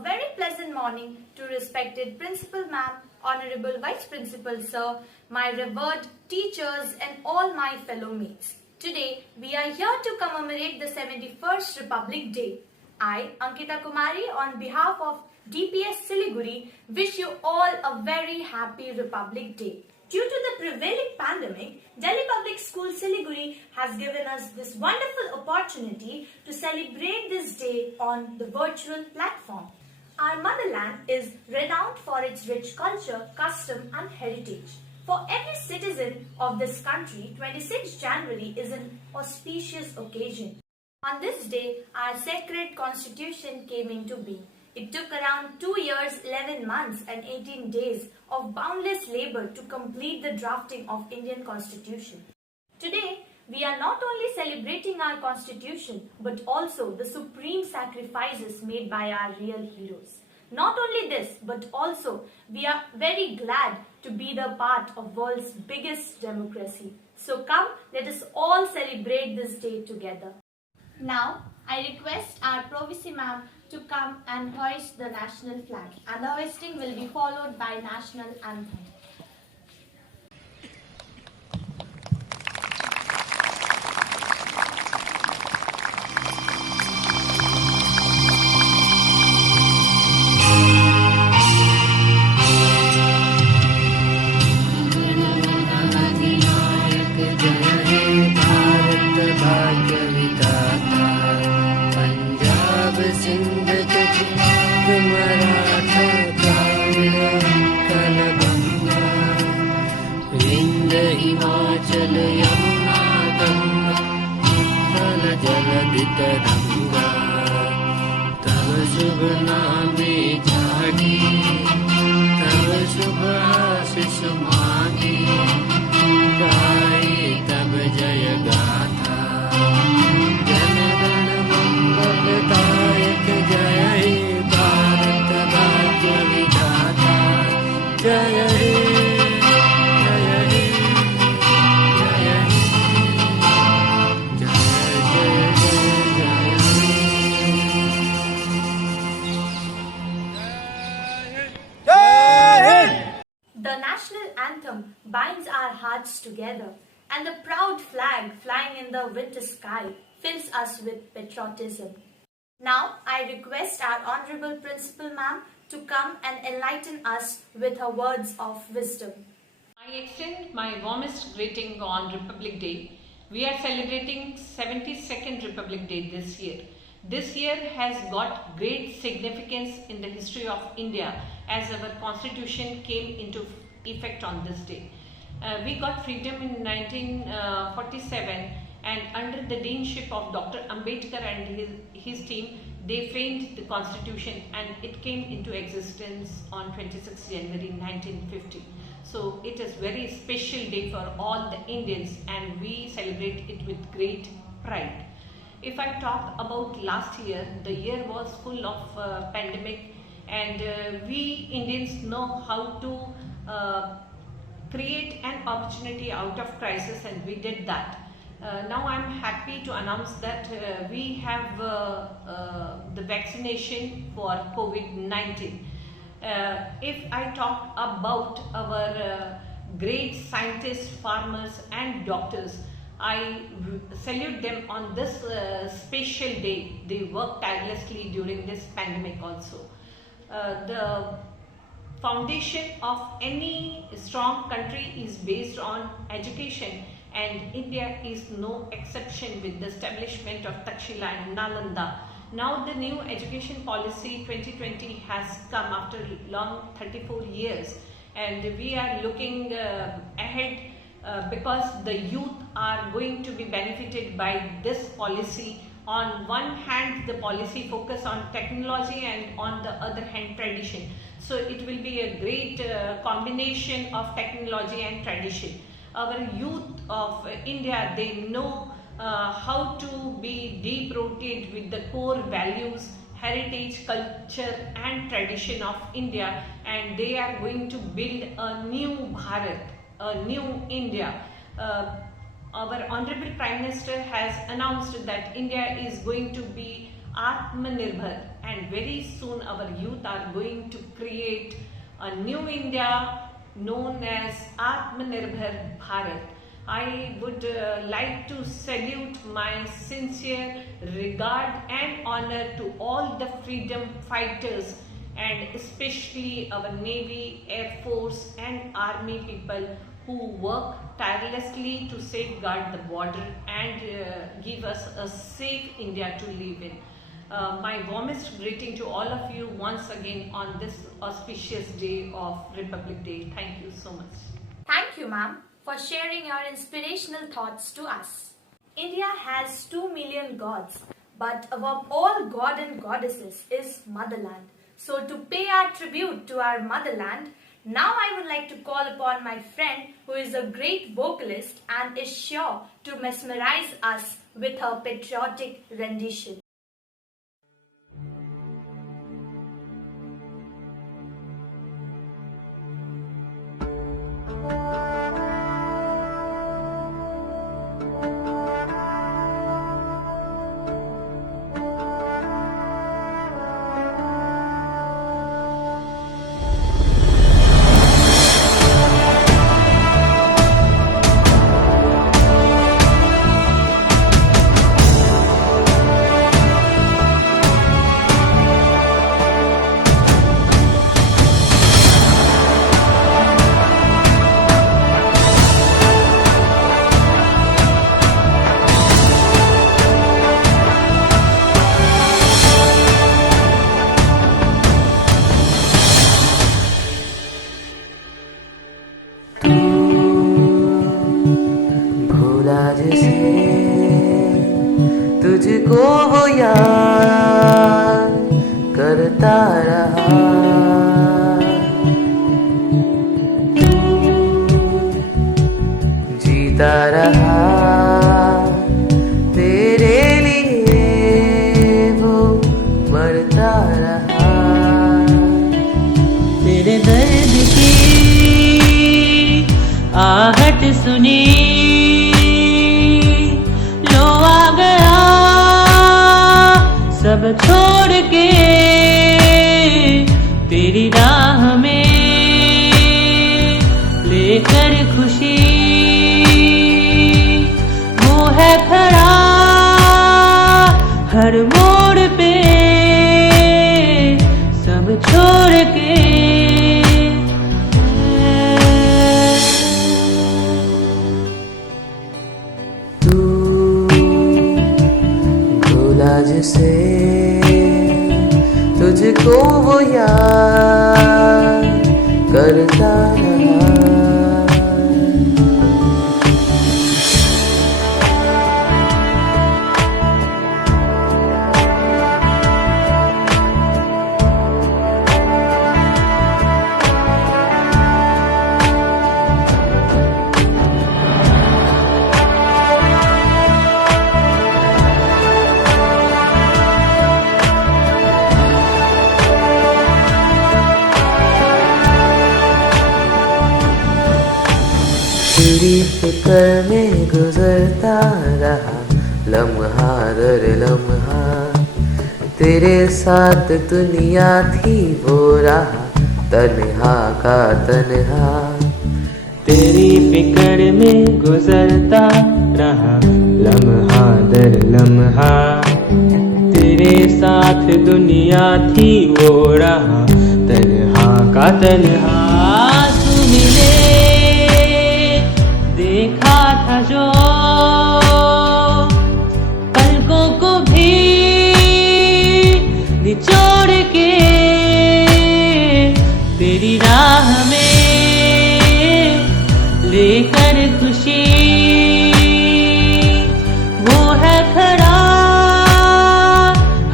A very pleasant morning to respected Principal Ma'am, Honorable Vice Principal Sir, my revered teachers and all my fellow mates. Today, we are here to commemorate the 71st Republic Day. I, Ankita Kumari, on behalf of DPS Siliguri, wish you all a very happy Republic Day. Due to the prevailing pandemic, Delhi Public School Siliguri has given us this wonderful opportunity to celebrate this day on the virtual platform. Our motherland is renowned for its rich culture, custom and heritage. For every citizen of this country, 26 January is an auspicious occasion. On this day, our sacred constitution came into being. It took around 2 years, 11 months and 18 days of boundless labor to complete the drafting of Indian Constitution. Today, we are not only celebrating our Constitution, but also the supreme sacrifices made by our real heroes. Not only this, but also we are very glad to be the part of world's biggest democracy. So come, let us all celebrate this day together. Now, I request our Provisy Ma'am to come and hoist the national flag, and the hoisting will be followed by national anthem. Himachal Yamuna Ganga Utkal जलधि तरंगा तव शुभ नामे जागे तव शुभ आशीष मांगे गाए तब जय गाथा जन गण मंगलदायक जय हे भारत भाग्य विधाता जय हे The national anthem binds our hearts together, and the proud flag flying in the winter sky fills us with patriotism. Now, I request our Honorable Principal Ma'am to come and enlighten us with her words of wisdom. I extend my warmest greeting on Republic Day. We are celebrating 72nd Republic Day this year. This year has got great significance in the history of India as our constitution came into effect on this day. We got freedom in 1947, and under the deanship of Dr. Ambedkar and his team, they framed the constitution and it came into existence on 26 January 1950. So it is very special day for all the Indians and we celebrate it with great pride. If I talk about last year, the year was full of pandemic, and we Indians know how to create an opportunity out of crisis, and we did that. Now I'm happy to announce that we have the vaccination for COVID-19. If I talk about our great scientists, farmers and doctors, I salute them on this special day. They work tirelessly during this pandemic also. The foundation of any strong country is based on education, and India is no exception with the establishment of Takshila and Nalanda. Now the new education policy 2020 has come after long 34 years, and we are looking ahead because the youth are going to be benefited by this policy. On one hand, the policy focus on technology, and on the other hand, tradition. So it will be a great combination of technology and tradition. Our youth of India, they know how to be deep rooted with the core values, heritage, culture and tradition of India, and they are going to build a new Bharat, a new India. Our Honorable Prime Minister has announced that India is going to be Atmanirbhar, and very soon our youth are going to create a new India known as Atmanirbhar Bharat. I would like to salute my sincere regard and honor to all the freedom fighters, and especially our Navy, Air Force and Army people who work tirelessly to safeguard the border and give us a safe India to live in. My warmest greeting to all of you once again on this auspicious day of Republic Day. Thank you so much. Thank you, ma'am, for sharing your inspirational thoughts to us. India has 2 million gods, but above all god and goddesses is motherland. So to pay our tribute to our motherland, now I would like to call upon my friend who is a great vocalist and is sure to mesmerize us with her patriotic rendition. तुझको वो याद करता रहा, जीता रहा तेरे लिए, वो मरता रहा। तेरे दर्द की आहट सुनी, सब छोड़ के तेरी राह में लेकर खुशी, वो है खड़ा हर मोड़ पे सब छोड़ के। तू भूला जिसे तुझको वो याद करता रहा। तेरी फिक्र में गुजरता रहा लम्हा दर लम्हा, तेरे साथ दुनिया थी वो रहा तन्हा का तन्हा। तेरी फिक्र में गुजरता रहा लम्हा दर लम्हा, तेरे साथ दुनिया थी वो रहा तन्हा का तन्हा। तू मिले देखा था जो पलकों को भी निचोड़ के, तेरी राह में लेकर खुशी, वो है खड़ा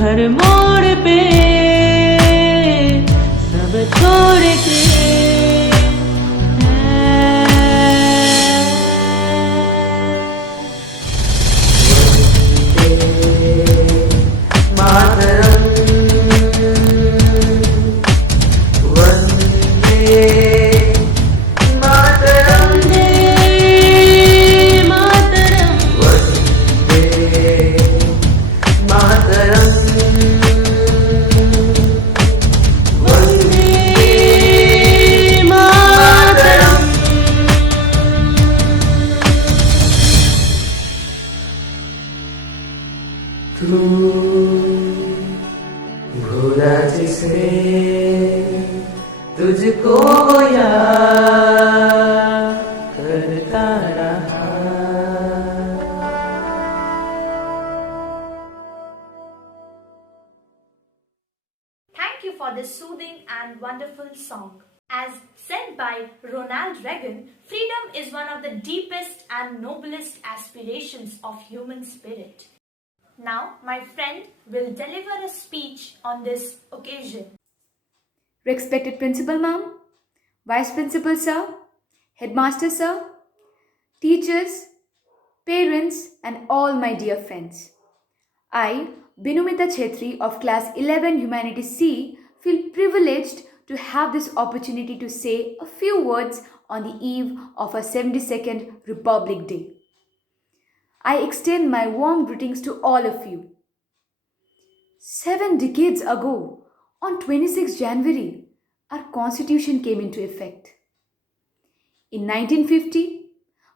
हर मोड़ पे सब छोड़ के। तू भूला जिसे तुझको याद करता रहा। Thank you for this soothing and wonderful song. As said by Ronald Reagan, freedom is one of the deepest and noblest aspirations of human spirit. Now, my friend will deliver a speech on this occasion. Respected Principal Ma'am, Vice Principal Sir, Headmaster Sir, teachers, parents and all my dear friends. I, Binumita Chetri of Class 11 Humanities C, feel privileged to have this opportunity to say a few words on the eve of our 72nd Republic Day. I extend my warm greetings to all of you. 7 decades ago, on 26 January, our Constitution came into effect. In 1950,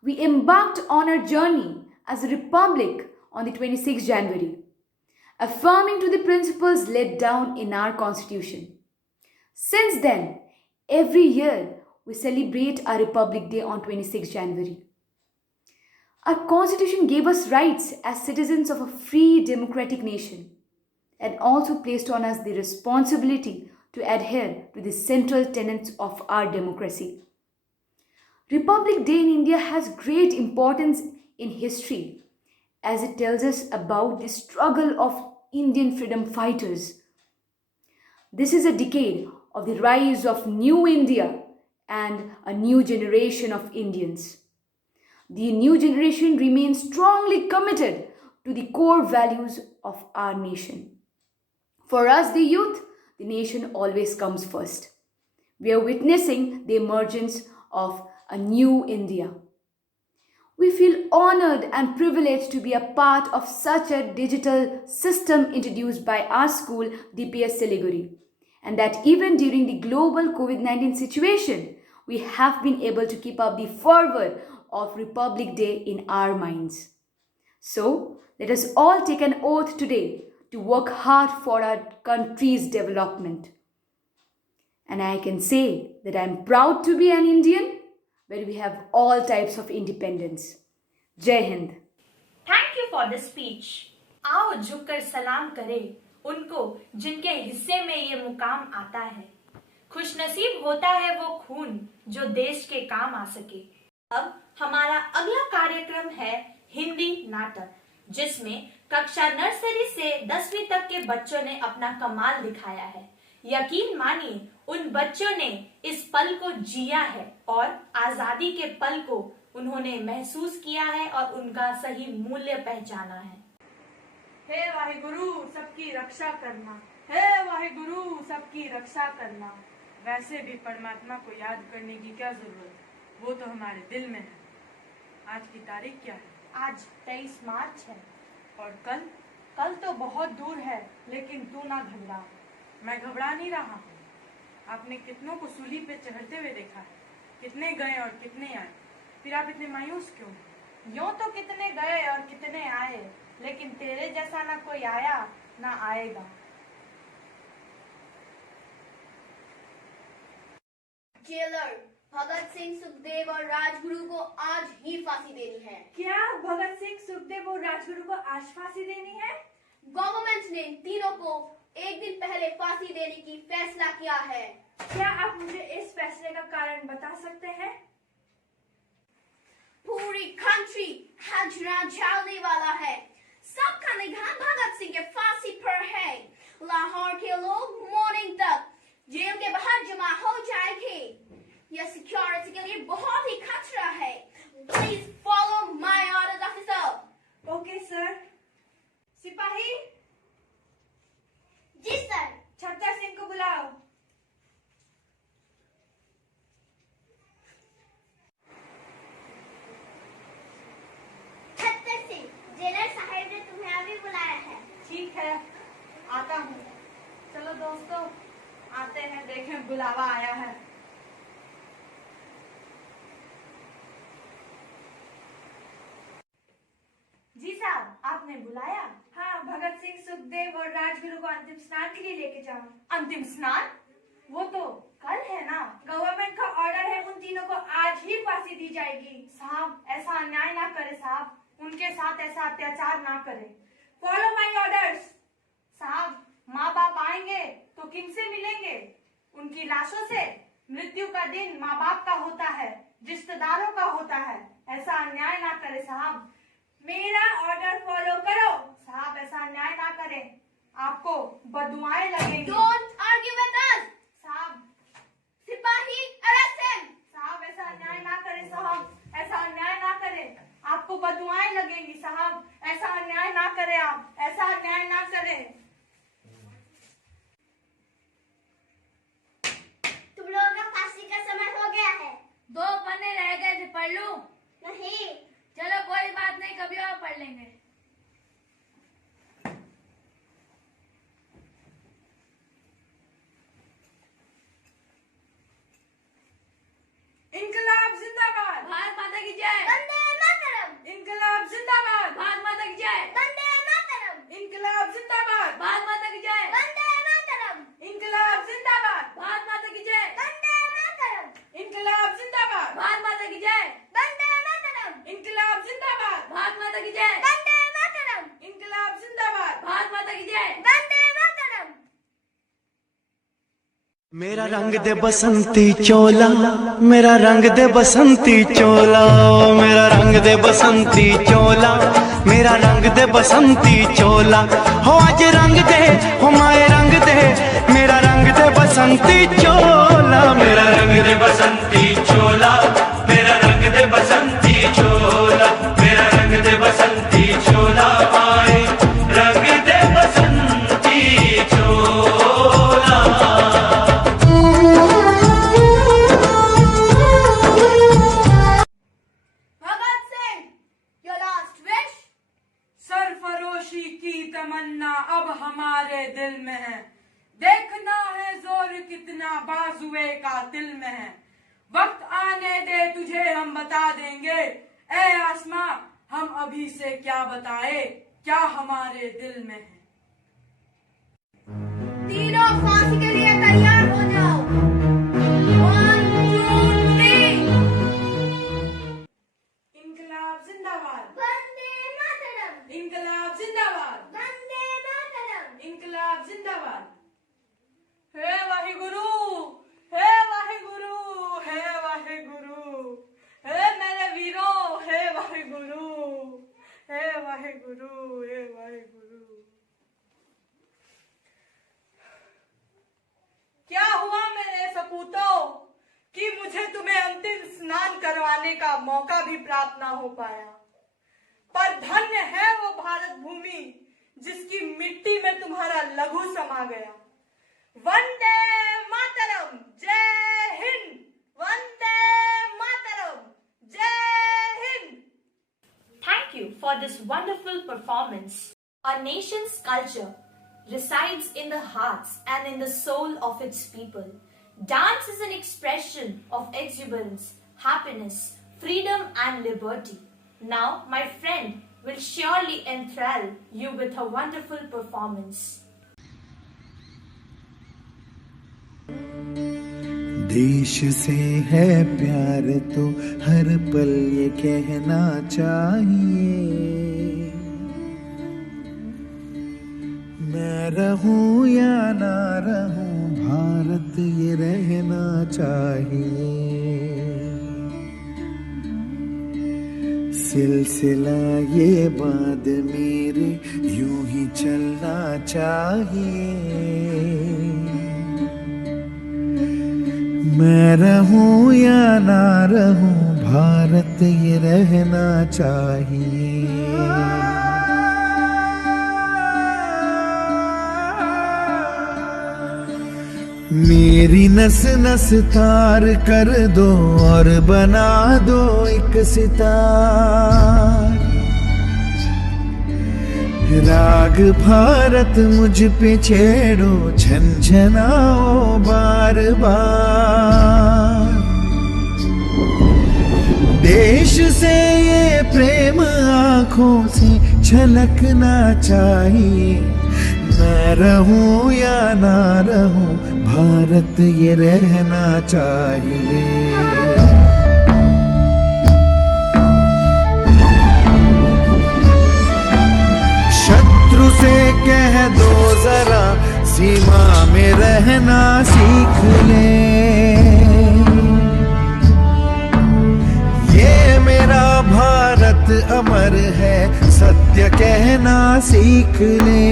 we embarked on our journey as a republic on the 26th January, affirming to the principles laid down in our Constitution. Since then, every year we celebrate our Republic Day on 26 January. Our Constitution gave us rights as citizens of a free democratic nation and also placed on us the responsibility to adhere to the central tenets of our democracy. Republic Day in India has great importance in history as it tells us about the struggle of Indian freedom fighters. This is a decade of the rise of new India and a new generation of Indians. The new generation remains strongly committed to the core values of our nation. For us, the youth, the nation always comes first. We are witnessing the emergence of a new India. We feel honored and privileged to be a part of such a digital system introduced by our school, DPS Siliguri, and that even during the global COVID-19 situation, we have been able to keep up the fervor of Republic Day in our minds. So, let us all take an oath today to work hard for our country's development. And I can say that I am proud to be an Indian where we have all types of independence. Jai Hind. Thank you for the speech. आओ झुककर सलाम करें उनको जिनके हिस्से में ये मुकाम आता है। खुशनसीब होता है वो खून जो देश के काम आ सके। अब हमारा अगला कार्यक्रम है हिंदी नाटक, जिसमें कक्षा नर्सरी से 10वीं तक के बच्चों ने अपना कमाल दिखाया है। यकीन मानिए उन बच्चों ने इस पल को जिया है और आजादी के पल को उन्होंने महसूस किया है और उनका सही मूल्य पहचाना है। हे वाहिगुरु सबकी रक्षा करना, हे वाहिगुरु सबकी रक्षा करना। वैसे भी परमात्मा को याद करने की क्या जरूरत है, वो तो हमारे दिल में है। आज की तारीख क्या है? आज 23 मार्च है। और कल? कल तो बहुत दूर है, लेकिन तू ना घबरा। मैं घबरा नहीं रहा हूँ। आपने कितनों को सूली पे चढ़ते हुए देखा है, कितने गए और कितने आए, फिर आप इतने मायूस क्यों? यूं तो कितने गए और कितने आए, लेकिन तेरे जैसा ना कोई आया ना आएगा। जेलर भगत सिंह, सुखदेव और राजगुरु को आज ही फांसी देनी है। क्या भगत सिंह, सुखदेव और राजगुरु को आज फांसी देनी है? गवर्नमेंट ने तीनों को एक दिन पहले फांसी देने की फैसला किया है। क्या आप मुझे इस फैसले का कारण बता सकते हैं? पूरी कंट्री हजरा डालने वाला है। सबका निगाह भगत सिंह के फांसी पर है। लाहौर के लोग मॉर्निंग तक जेल के बाहर जमा हो जाएंगे। यह सिक्योरिटी के लिए बहुत ही खतरा है। Please follow my orders officer. Okay sir. सिपाही। जी सर। छत्तर सिंह को बुलाओ। छत्तर सिंह, जेलर साहब ने तुम्हें अभी बुलाया है। ठीक है, आता हूँ। चलो दोस्तों, आते हैं, देखें बुलावा आया है। जी साहब, आपने बुलाया? हाँ, भगत सिंह, सुखदेव और राजगुरु को अंतिम स्नान के लिए लेके जाओ। अंतिम स्नान? वो तो कल है ना। गवर्नमेंट का ऑर्डर है, उन तीनों को आज ही फांसी दी जाएगी। साहब ऐसा अन्याय ना करे साहब, उनके साथ ऐसा अत्याचार ना करे। Follow my orders. साहब माँ बाप आएंगे तो किनसे मिलेंगे? उनकी लाशों से। मृत्यु का दिन माँ बाप का होता है, रिश्तेदारों का होता है। ऐसा अन्याय ना करे साहब। मेरा ऑर्डर फॉलो करो। साहब ऐसा अन्याय ना करें, आपको बदुआएं लगेंगी। Don't argue with us. साहब सिपाही, arrest him. साहब ऐसा अन्याय ना करें साहब, ऐसा अन्याय ना करें, आपको बदुआएं लगेंगी। साहब ऐसा अन्याय ना करें, आप ऐसा अन्याय ना करें। तुम लोगों का फांसी का समय हो गया है। 2 पन्ने रह गए थे, पढ़ लूं? नहीं। चलो कोई बात नहीं, कभी और पढ़ लेंगे। इनकलाब जिंदाबाद। भारत माता की जय। वंदे मातरम। इनकलाब जिंदाबाद। भारत माता की जय। वंदे मातरम। इनकलाब जिंदाबाद। भारत माता की जय। वंदे मातरम। इनकलाब जिंदाबाद। भारत माता की जय। वंदे मातरम। इनकलाब जिंदाबाद। भारत माता की जय। वंदे मातरम। इनकलाब जिंदाबाद। भारत माता की जय। वंदे मातरम। इनकलाब जिंदाबाद। भारत माता की जय। वंदे मातरम। मेरा रंग दे बसंती चोला, मेरा रंग दे बसंती चोला, मेरा रंग दे बसंती चोला, मेरा रंग दे बसंती चोला। हो आज रंग दे, हो माए रंग दे, मेरा रंग दे बसंती चोला, मेरा रंग दे बसंती चोला, मेरा रंग दे बसंती चोला, मेरा रंग दे बसंती चोला, आए रंग दे बसंती चोला। Bhagat Singh, your last wish? सरफरोशी की तमन्ना अब हमारे दिल में है। देखना है जोर कितना बाजुए का दिल में है। वक्त आने दे तुझे हम बता देंगे, ए आसमां हम अभी से क्या बताए, क्या हमारे दिल में है। तीनों फांसी के लिए तैयार हो जाओ। 1, 2, 3। इनकलाब जिंदाबाद। वंदे मातरम। इनकलाब जिंदाबाद। वंदे मातरम। इनकलाब जिंदाबाद। हे वाहिगुरु, हे वाहिगुरु, हे वाहिगुरु, हे मेरे वीरों, हे वाहिगुरु, हे वाहिगुरु, हे वाहिगुरु। क्या हुआ मेरे सपूतों कि मुझे तुम्हें अंतिम स्नान करवाने का मौका भी प्राप्त ना हो पाया, पर धन्य है वो भारत भूमि जिसकी मिट्टी में तुम्हारा लघु समा गया। वंदे मातरम, जय हिंद। वंदे मातरम, जय Hind. Thank you for this wonderful performance. Our nation's culture resides in the hearts and in the soul of its people. Dance is an expression of exuberance, happiness, freedom and liberty. Now, my friend will surely enthrall you with her wonderful performance. देश से है प्यार तो हर पल ये कहना चाहिए, मैं रहूं या ना रहूं भारत ये रहना चाहिए। सिलसिला ये बात मेरे यूं ही चलना चाहिए, मैं रहूं या ना रहूं भारत ये रहना चाहिए। मेरी नस नस तार कर दो और बना दो एक सितार, राग भारत मुझ पे छेड़ो झनझनाओ बार बार। देश से ये प्रेम आंखों से छलकना चाहिए। मैं रहूं या ना रहूं, भारत ये रहना चाहिए। शत्रु से कह दो जरा, सीमा में रहना सीख ले। ये मेरा भारत अमर है, सत्य कहना सीख ले।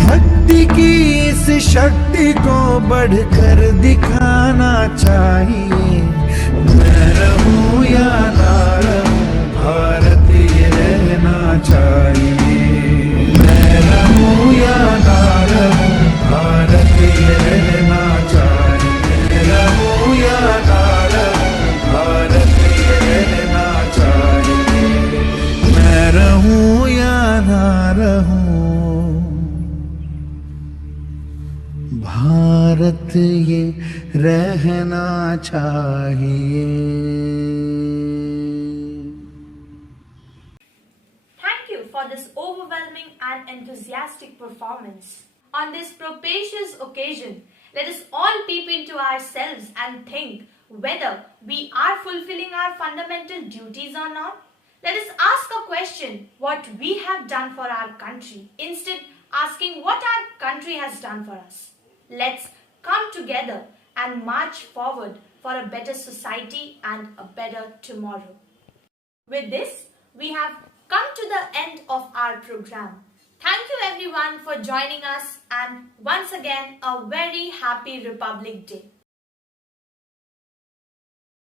भक्ति की इस शक्ति को बढ़कर दिखाना चाहिए। मैं रहूं या ना रहूं, भारत ये रहना चाहिए। मैं रहूं या ना रहूं, भारत ये रहना चाहिए। मैं रहूं या ना रहूं, भारत ये रहना चाहिए। मैं रहूं या ना रहूं, भारत ये रहना चाहिए। Thank you for this overwhelming and enthusiastic performance. On this propitious occasion, let us all peep into ourselves and think whether we are fulfilling our fundamental duties or not. Let us ask a question what we have done for our country, instead asking what our country has done for us. Let's come together and march forward for a better society and a better tomorrow. With this, we have come to the end of our program. Thank you everyone for joining us, and once again a very happy Republic Day.